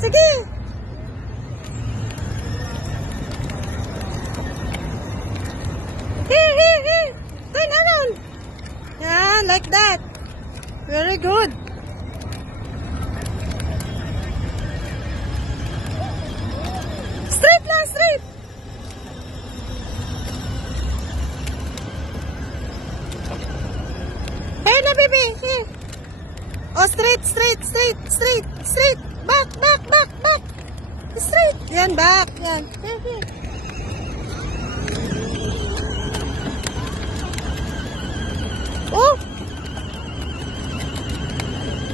Sige. Here. Turn around. Yeah, like that. Very good. Straight lang, straight. Here na, baby. Here. Oh, straight. Back. Straight. Yan, back. Yan. Here. Oh.